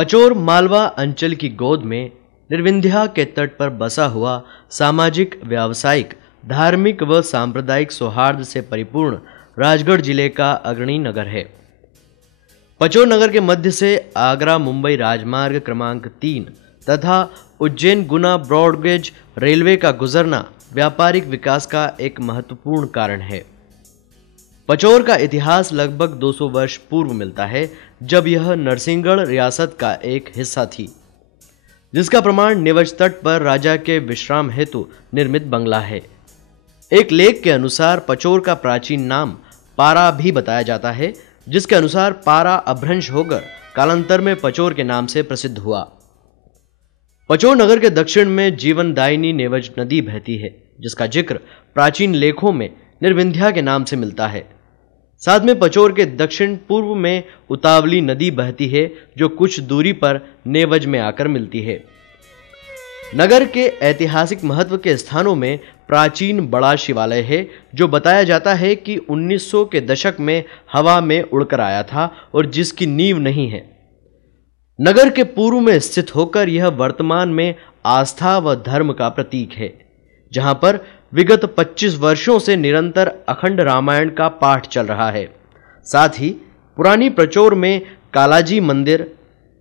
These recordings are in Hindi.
पचोर मालवा अंचल की गोद में निर्विंध्या के तट पर बसा हुआ सामाजिक, व्यावसायिक, धार्मिक व सांप्रदायिक सौहार्द से परिपूर्ण राजगढ़ जिले का अग्रणी नगर है। पचोर नगर के मध्य से आगरा मुंबई राजमार्ग क्रमांक 3 तथा उज्जैन गुना ब्रॉडगेज रेलवे का गुजरना व्यापारिक विकास का एक महत्वपूर्ण कारण है। पचोर का इतिहास लगभग 200 वर्ष पूर्व मिलता है, जब यह नरसिंहगढ़ रियासत का एक हिस्सा थी, जिसका प्रमाण नीवज तट पर राजा के विश्राम हेतु निर्मित बंगला है। एक लेख के अनुसार पचोर का प्राचीन नाम पारा भी बताया जाता है, जिसके अनुसार पारा अभ्रंश होकर कालांतर में पचोर के नाम से प्रसिद्ध हुआ। पचोर नगर के दक्षिण में जीवनदायिनी नीवज नदी बहती है, जिसका जिक्र प्राचीन लेखों में निर्विंध्या के नाम से मिलता है। साथ में पचोर के दक्षिण पूर्व में उतावली नदी बहती है, जो कुछ दूरी पर नेवज में आकर मिलती है। नगर के ऐतिहासिक महत्व के स्थानों में प्राचीन बड़ा शिवालय है, जो बताया जाता है कि 1900 के दशक में हवा में उड़कर आया था और जिसकी नींव नहीं है। नगर के पूर्व में स्थित होकर यह वर्तमान में आस्था व धर्म का प्रतीक है, जहां पर विगत 25 वर्षों से निरंतर अखंड रामायण का पाठ चल रहा है। साथ ही पुरानी पचोर में कालाजी मंदिर,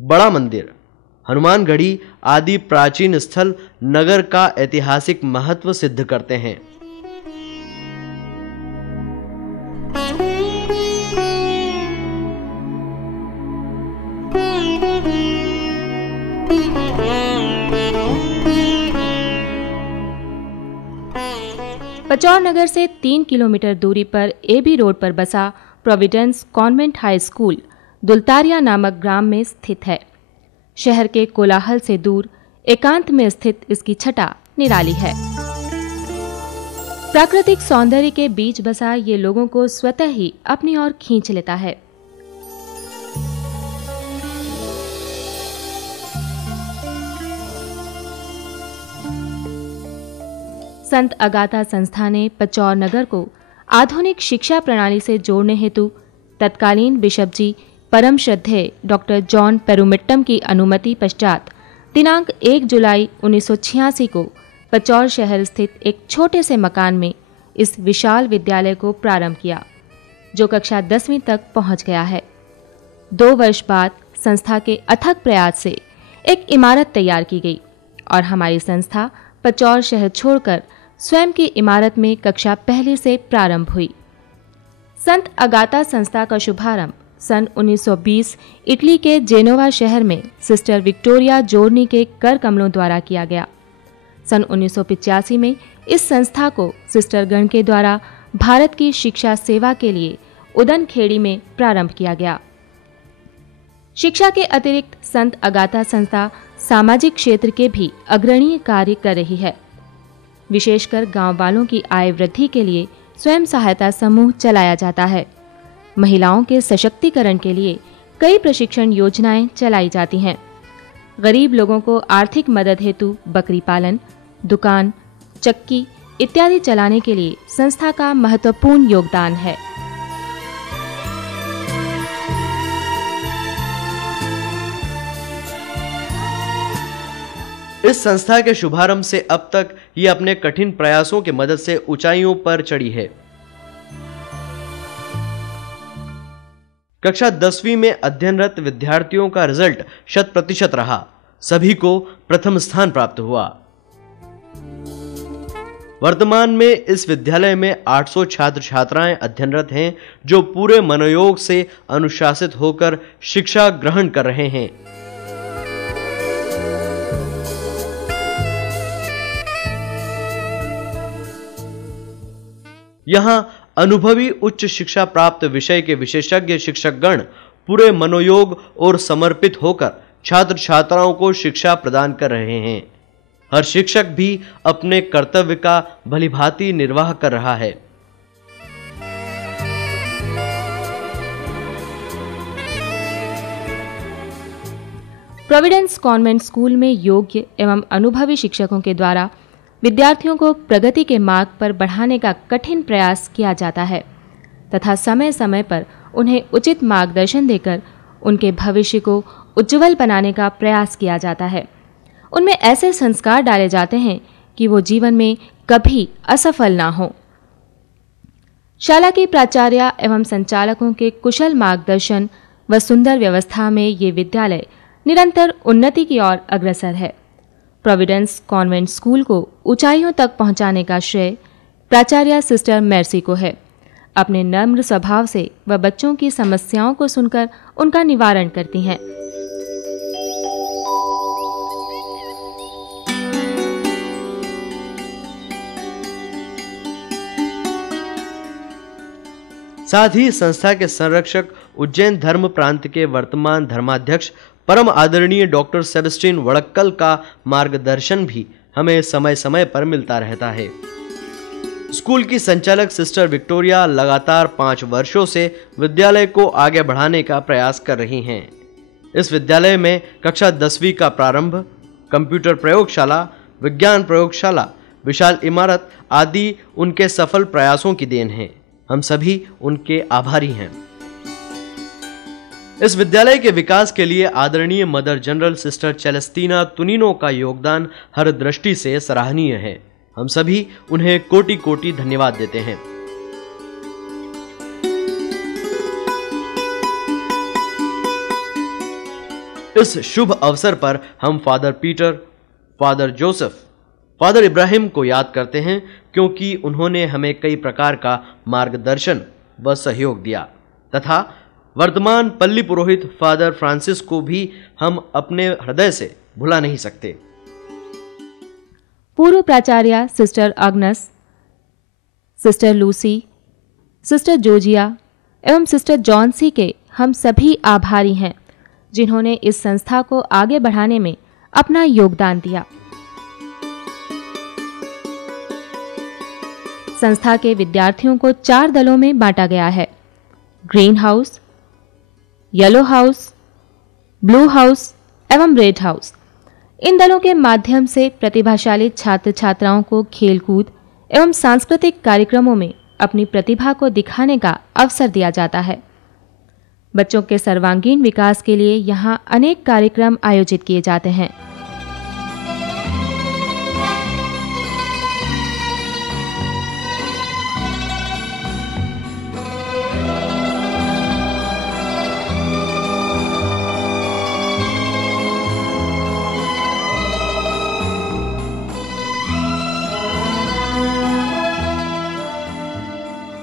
बड़ा मंदिर, हनुमानगढ़ी आदि प्राचीन स्थल नगर का ऐतिहासिक महत्व सिद्ध करते हैं। पचोर नगर से 3 किलोमीटर दूरी पर एबी रोड पर बसा प्रोविडेंस कॉन्वेंट हाई स्कूल दुलतारिया नामक ग्राम में स्थित है। शहर के कोलाहल से दूर एकांत में स्थित इसकी छटा निराली है। प्राकृतिक सौंदर्य के बीच बसा ये लोगों को स्वतः ही अपनी ओर खींच लेता है। संत अगाथा संस्था ने पचोर नगर को आधुनिक शिक्षा प्रणाली से जोड़ने हेतु तत्कालीन बिशप जी परम श्रद्धेय डॉक्टर जॉन पेरुमिट्टम की अनुमति पश्चात दिनांक 1 जुलाई 1986 को पचोर शहर स्थित एक छोटे से मकान में इस विशाल विद्यालय को प्रारंभ किया, जो कक्षा 10वीं तक पहुंच गया है। 2 वर्ष बाद संस्था के अथक प्रयास से एक इमारत तैयार की गई और हमारी संस्था पचोर शहर छोड़कर स्वयं की इमारत में कक्षा पहली से प्रारंभ हुई। संत अगाथा संस्था का शुभारंभ सन 1920 इटली के जेनोवा शहर में सिस्टर विक्टोरिया जोर्नी के कर कमलों द्वारा किया गया। सन 1985 में इस संस्था को सिस्टर गण के द्वारा भारत की शिक्षा सेवा के लिए उदनखेड़ी में प्रारंभ किया गया। शिक्षा के अतिरिक्त संत अगाथा संस्था सामाजिक क्षेत्र के भी अग्रणीय कार्य कर रही है। विशेषकर गांव वालों की आय वृद्धि के लिए स्वयं सहायता समूह चलाया जाता है। महिलाओं के सशक्तिकरण के लिए कई प्रशिक्षण योजनाएं चलाई जाती हैं। गरीब लोगों को आर्थिक मदद हेतु बकरी पालन, दुकान, चक्की इत्यादि चलाने के लिए संस्था का महत्वपूर्ण योगदान है। इस संस्था के शुभारंभ से अब तक ये अपने कठिन प्रयासों की मदद से ऊंचाइयों पर चढ़ी है। कक्षा 10वीं में अध्ययनरत विद्यार्थियों का रिजल्ट 100% रहा। सभी को प्रथम स्थान प्राप्त हुआ। वर्तमान में इस विद्यालय में 800 छात्र छात्राएं अध्ययनरत हैं, जो पूरे मनोयोग से अनुशासित होकर शिक्षा ग्रहण कर रहे हैं। यहां अनुभवी उच्च शिक्षा प्राप्त विषय के विशेषज्ञ शिक्षकगण पूरे मनोयोग और समर्पित होकर छात्र छात्राओं को शिक्षा प्रदान कर रहे हैं। हर शिक्षक भी अपने कर्तव्य का भलीभांति निर्वाह कर रहा है। प्रोविडेंस कॉन्वेंट स्कूल में योग्य एवं अनुभवी शिक्षकों के द्वारा विद्यार्थियों को प्रगति के मार्ग पर बढ़ाने का कठिन प्रयास किया जाता है तथा समय समय पर उन्हें उचित मार्गदर्शन देकर उनके भविष्य को उज्जवल बनाने का प्रयास किया जाता है। उनमें ऐसे संस्कार डाले जाते हैं कि वो जीवन में कभी असफल ना हो। शाला के प्राचार्य एवं संचालकों के कुशल मार्गदर्शन व सुंदर व्यवस्था में ये विद्यालय निरंतर उन्नति की ओर अग्रसर है। प्रोविडेंस कॉन्वेंट स्कूल को ऊंचाइयों तक पहुंचाने का श्रेय प्राचार्य सिस्टर मेर्सी को है। अपने नम्र स्वभाव से वह बच्चों की समस्याओं को सुनकर उनका निवारण करती हैं। साथ ही संस्था के संरक्षक उज्जैन धर्म प्रांत के वर्तमान धर्माध्यक्ष परम आदरणीय डॉक्टर सेबेस्टियन वड़क्कल का मार्गदर्शन भी हमें समय समय पर मिलता रहता है। स्कूल की संचालक सिस्टर विक्टोरिया लगातार 5 वर्षों से विद्यालय को आगे बढ़ाने का प्रयास कर रही हैं। इस विद्यालय में कक्षा 10वीं का प्रारंभ, कंप्यूटर प्रयोगशाला, विज्ञान प्रयोगशाला, विशाल इमारत आदि उनके सफल प्रयासों की देन है। हम सभी उनके आभारी हैं। इस विद्यालय के विकास के लिए आदरणीय मदर जनरल सिस्टर चेलेस्टीना तुनिनो का योगदान हर दृष्टि से सराहनीय है। हम सभी उन्हें कोटि कोटि धन्यवाद देते हैं। इस शुभ अवसर पर हम father Peter, father Joseph, father Ibrahim को याद करते हैं क्योंकि उन्होंने हमें कई प्रकार का मार्गदर्शन व सहयोग दिया तथा वर्तमान पल्ली पुरोहित फादर फ्रांसिस को भी हम अपने हृदय से भुला नहीं सकते। पूर्व प्राचार्य सिस्टर अग्नस, सिस्टर लूसी, सिस्टर जोजिया एवं सिस्टर जॉनसी के हम सभी आभारी हैं जिन्होंने इस संस्था को आगे बढ़ाने में अपना योगदान दिया। संस्था के विद्यार्थियों को 4 दलों में बांटा गया है: green house, yellow house, blue house एवं रेड हाउस। इन दलों के माध्यम से प्रतिभाशाली छात्र छात्राओं को खेलकूद एवं सांस्कृतिक कार्यक्रमों में अपनी प्रतिभा को दिखाने का अवसर दिया जाता है। बच्चों के सर्वांगीण विकास के लिए यहाँ अनेक कार्यक्रम आयोजित किए जाते हैं।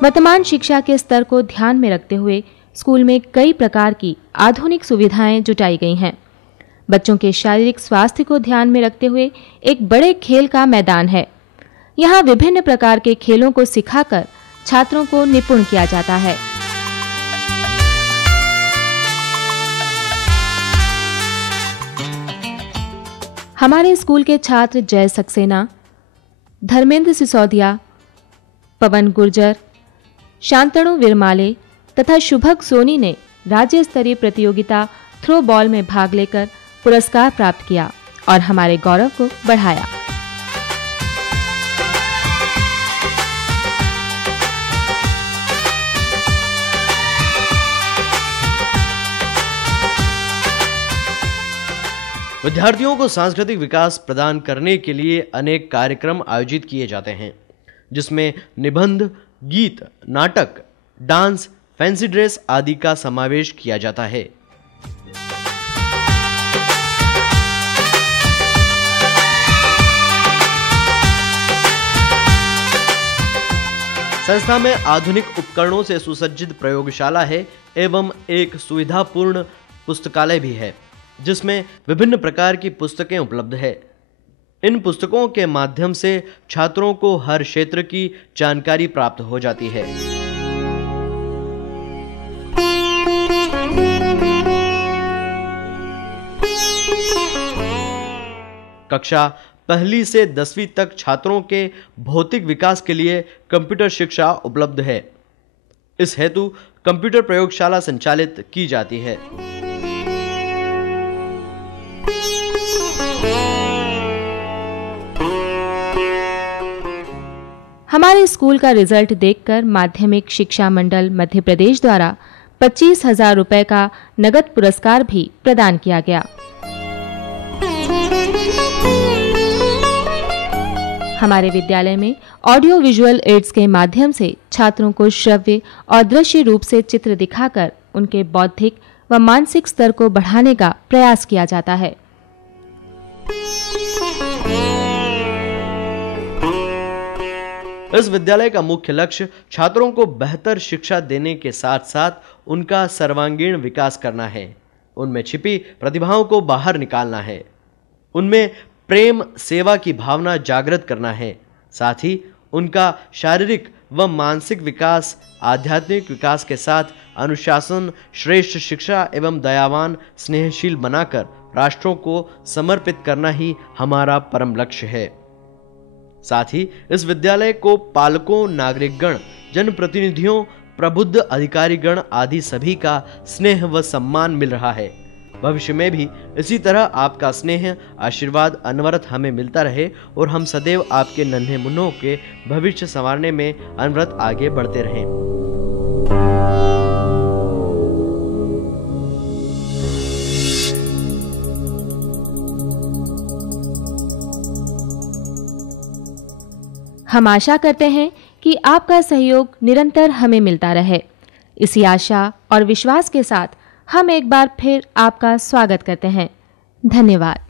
वर्तमान शिक्षा के स्तर को ध्यान में रखते हुए स्कूल में कई प्रकार की आधुनिक सुविधाएं जुटाई गई हैं। बच्चों के शारीरिक स्वास्थ्य को ध्यान में रखते हुए एक बड़े खेल का मैदान है। यहाँ विभिन्न प्रकार के खेलों को सिखाकर छात्रों को निपुण किया जाता है। हमारे स्कूल के छात्र जय सक्सेना, धर्मेंद्र सिसोदिया, पवन गुर्जर, शांतनु विरमाले तथा शुभक सोनी ने राज्य स्तरीय प्रतियोगिता थ्रो बॉल में भाग लेकर पुरस्कार प्राप्त किया और हमारे गौरव को बढ़ाया। विद्यार्थियों को सांस्कृतिक विकास प्रदान करने के लिए अनेक कार्यक्रम आयोजित किए जाते हैं, जिसमें निबंध, गीत, नाटक, डांस, फैंसी ड्रेस आदि का समावेश किया जाता है। संस्था में आधुनिक उपकरणों से सुसज्जित प्रयोगशाला है एवं एक सुविधापूर्ण पुस्तकालय भी है, जिसमें विभिन्न प्रकार की पुस्तकें उपलब्ध है। इन पुस्तकों के माध्यम से छात्रों को हर क्षेत्र की जानकारी प्राप्त हो जाती है। कक्षा 1 से 10वीं तक छात्रों के भौतिक विकास के लिए कंप्यूटर शिक्षा उपलब्ध है। इस हेतु कंप्यूटर प्रयोगशाला संचालित की जाती है। हमारे स्कूल का रिजल्ट देखकर माध्यमिक शिक्षा मंडल मध्य प्रदेश द्वारा 25,000 रुपए का नगद पुरस्कार भी प्रदान किया गया। हमारे विद्यालय में ऑडियो विजुअल एड्स के माध्यम से छात्रों को श्रव्य और दृश्य रूप से चित्र दिखाकर उनके बौद्धिक व मानसिक स्तर को बढ़ाने का प्रयास किया जाता है। इस विद्यालय का मुख्य लक्ष्य छात्रों को बेहतर शिक्षा देने के साथ साथ उनका सर्वांगीण विकास करना है, उनमें छिपी प्रतिभाओं को बाहर निकालना है, उनमें प्रेम सेवा की भावना जागृत करना है, साथ ही उनका शारीरिक व मानसिक विकास, आध्यात्मिक विकास के साथ अनुशासन, श्रेष्ठ शिक्षा एवं दयावान स्नेहशील बनाकर राष्ट्रों को समर्पित करना ही हमारा परम लक्ष्य है। साथ ही इस विद्यालय को पालकों, नागरिकगण, जनप्रतिनिधियों, प्रबुद्ध अधिकारीगण आदि सभी का स्नेह व सम्मान मिल रहा है। भविष्य में भी इसी तरह आपका स्नेह, आशीर्वाद अनवरत हमें मिलता रहे और हम सदैव आपके नन्हे मुन्नों के भविष्य संवारने में अनवरत आगे बढ़ते रहें। हम आशा करते हैं कि आपका सहयोग निरंतर हमें मिलता रहे। इसी आशा और विश्वास के साथ हम एक बार फिर आपका स्वागत करते हैं। धन्यवाद।